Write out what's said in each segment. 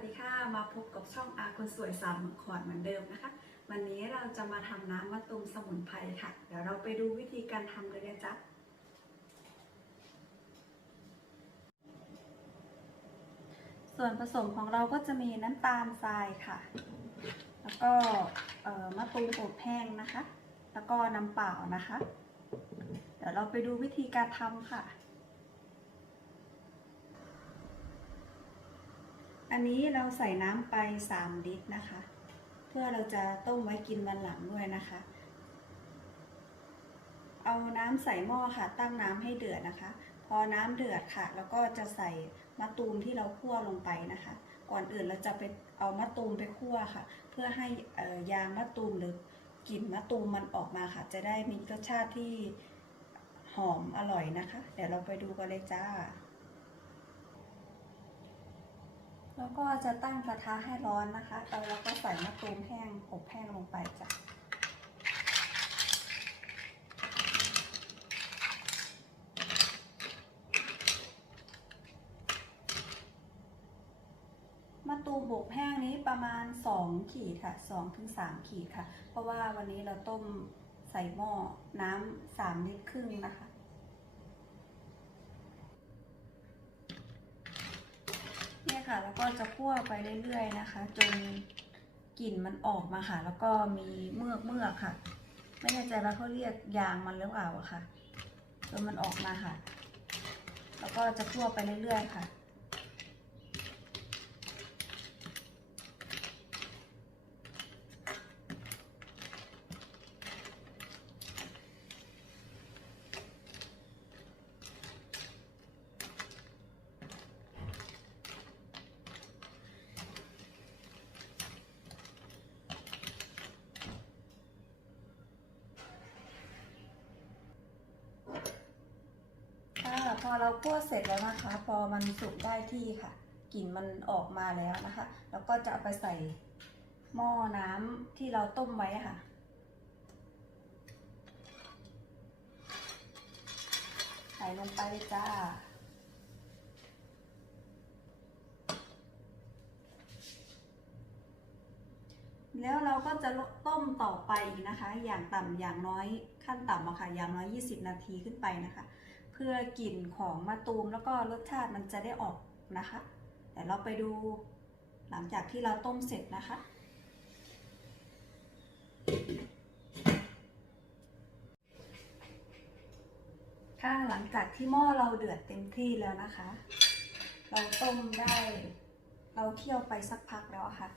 วัสดีค่ะ มาพบกับช่องอาคนสวยสามเมืองขอนเหมือนเดิมนะคะ วันนี้เราจะมาทำน้ำมะตูมสมุนไพรค่ะ เดี๋ยวเราไปดูวิธีการทำเลยนะจ๊ะส่วนผสมของเราก็จะมีน้ำตาลทรายค่ะ แล้วก็มะตูมอบแห้งนะคะ แล้วก็น้ำเปล่านะคะ เดี๋ยวเราไปดูวิธีการทำค่ะ อันนี้เราใส่น้ำไป 3 ลิตรนะคะ เพื่อเราจะต้มไว้กินวันหลังด้วยนะคะ เอาน้ำใส่หม้อค่ะ ตั้งน้ำให้เดือดนะคะ พอน้ำเดือดค่ะ แล้วก็จะใส่มะตูมที่เราคั่วลงไปนะคะ ก่อนอื่นเราจะไปเอามะตูมไปคั่วค่ะ เพื่อให้ยางมะตูมหรือกลิ่นมะตูมมันออกมาค่ะ จะได้มีรสชาติที่หอมอร่อยนะคะ เดี๋ยวเราไปดูกันเลยจ้า แล้วก็จะตั้งกระทะให้ร้อนนะคะแล้วเราก็ใส่มะตูมแห้งอบแห้งลงไปจ้ะมะตูมอบแห้งนี้ประมาณ 2 ขีดค่ะ2ถึง3ขีดค่ะ เพราะว่าวันนี้เราต้มใส่หม้อน้ำ3ลิตรครึ่งนะคะ เนี่ย ค่ะ แล้วก็จะคั่วไปเรื่อยๆนะคะ จนกลิ่นมันออกมาค่ะ แล้วก็มีเมือกเมือกค่ะ ไม่แน่ใจว่าเขาเรียกยางมันหรือเปล่าอะค่ะจนมันออกมาค่ะ แล้วก็จะคั่วไปเรื่อยๆค่ะ ค่ะพ อเราคั่วเสร็จแล้วนะคะ พอมันสุกได้ที่ค่ะกลิ่นมันออกมาแล้วนะคะ แล้วก็จะไปใส่หม้อน้ำที่เราต้มไว้ค่ะ ใส่ลงไปเลยจ้าแล้วเราก็จะต้มต่อไปอีกนะคะ อย่างต่ำอย่างน้อยขั้นต่ำอะค่ะ อย่างน้อย 20 นาทีขึ้นไปนะคะ พื่อกลิ่นของมะตูมแล้วก็รสชาติมันจะได้ออกนะคะ แต่เราไปดูหลังจากที่เราต้มเสร็จนะคะ ค่ะหลังจากที่หม้อเราเดือดเต็มที่แล้วนะคะ เราต้มได้ เราเคี่ยวไปสักพักแล้วค่ะ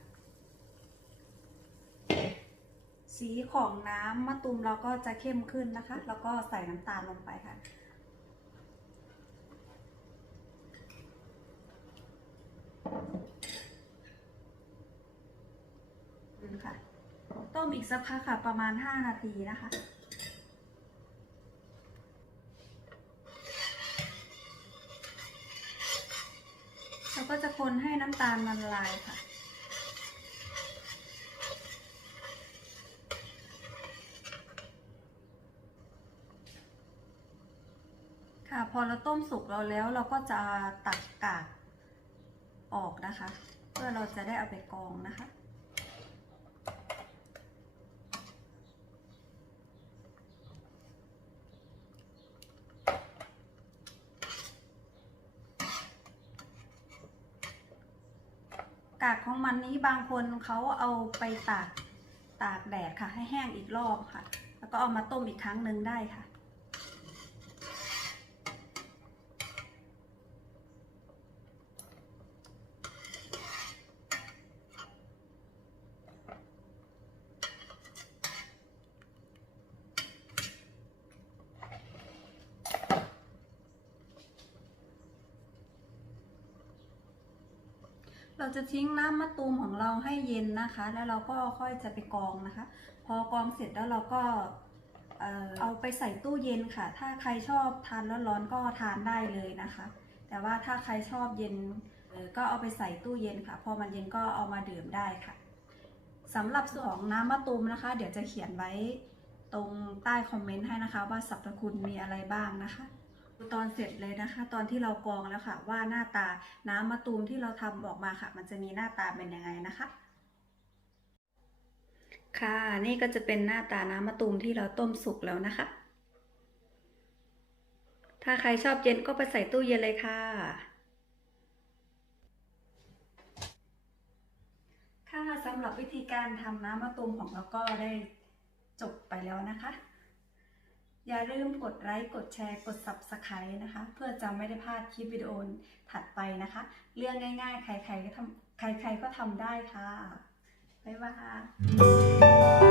สีของน้ำมะตูมเราก็จะเข้มขึ้นนะคะ แล้วก็ใส่น้ำตาลลงไปค่ะ อืมค่ะ ต้มอีกสักพักค่ะประมาณ 5 นาทีนะคะ เราก็จะคนให้น้ำตาลมันละลายค่ะค่ะพอเราต้มสุกเราแล้วเราก็จะตัดกากออกนะคะ เพื่อเราจะได้เอาไปกองนะคะ กากของมันนี้บางคนเขาเอาไปตากตากแดดค่ะ ให้แห้งอีกรอบค่ะ แล้วก็เอามาต้มอีกครั้งหนึ่งได้ค่ะ เราจะทิ้งน้ำมะตูมของเราให้เย็นนะคะ แล้วเราก็ค่อยจะไปกองนะคะ พอกองเสร็จแล้วเราก็เอาไปใส่ตู้เย็นค่ะ ถ้าใครชอบทานร้อนๆก็ทานได้เลยนะคะ แต่ว่าถ้าใครชอบเย็นก็เอาไปใส่ตู้เย็นค่ะ พอมันเย็นก็เอามาดื่มได้ค่ะสำหรับส่วนของน้ำมะตูมนะคะ เดี๋ยวจะเขียนไว้ตรงใต้คอมเมนต์ให้นะคะ ว่าสรรพคุณมีอะไรบ้างนะคะ ตอนเสร็จเลยนะคะ ตอนที่เรากรองแล้วค่ะ ว่าหน้าตาน้ำมะตูมที่เราทำออกมาค่ะ มันจะมีหน้าตาเป็นยังไงนะคะ ค่ะนี่ก็จะเป็นหน้าตาน้ำมะตูมที่เราต้มสุกแล้วนะคะ ถ้าใครชอบเย็นก็ไปใส่ตู้เย็นเลยค่ะค่ะสำหรับวิธีการทำน้ำมะตูมของเราก็ได้จบไปแล้วนะคะ อย่าลืมกดไลค์ กดแชร์ กด Subscribe นะคะ เพื่อจะไม่ได้พลาดคลิปวิดีโอถัดไปนะคะ เรื่องง่ายๆ ใครๆก็ทำใครๆก็ทำได้ค่ะ บ๊ายบาย